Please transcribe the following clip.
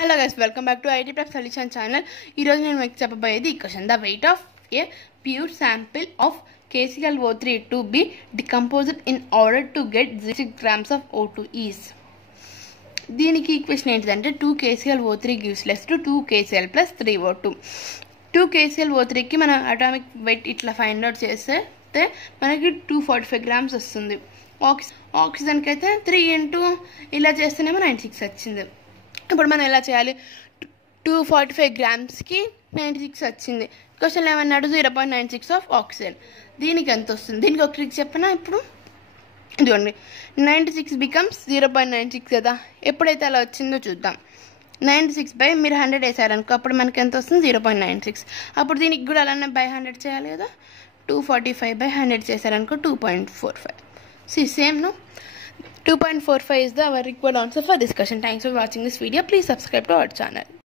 Hello guys, welcome back to IT Prep Solution channel. ఈరోజు నేను మీకు చెప్పబోయేది question. The weight of a pure sample of KClO3 to be decomposed in order to get 6 grams of O2 is. దీనికి equation ఏంటిదంటే 2 KClO3 gives less to 2 KCl plus 3 O2. 2 KClO3కి మనం atomic weight ఇట్లా find out చేస్తే మనకి 245 grams వస్తుంది. ఆక్సిజన్కి అయితే 3 into ఇలా చేస్తేనేమో 96 వచ్చింది. ఇప్పుడు మనం ఎలా చేయాలి? 245 grams-కి 96 వచ్చింది. క్వశ్చన్ ఏమన్నాడు? 0.96 ఆఫ్ ఆక్సిజన్. దీనికి ఎంత వస్తుంది? దీనికి ఒక ట్రిక్ చెప్పనా? ఇప్పుడు ఇదిగోండి, 96 బికమ్స్ 0.96 కదా. ఎప్పుడైతే అలా వచ్చిందో చూద్దాం. 96 బై మీరు 100 వేసారనుకో, అప్పుడు మనకి ఎంత వస్తుంది? 0.96. అప్పుడు దీనికి కూడా అలానే బై 100 చేయాలి కదా. 245 by 100 చేశారనుకో 2.45. Same no. 2.45 is our required answer for this question. Thanks for watching this video. Please subscribe to our channel.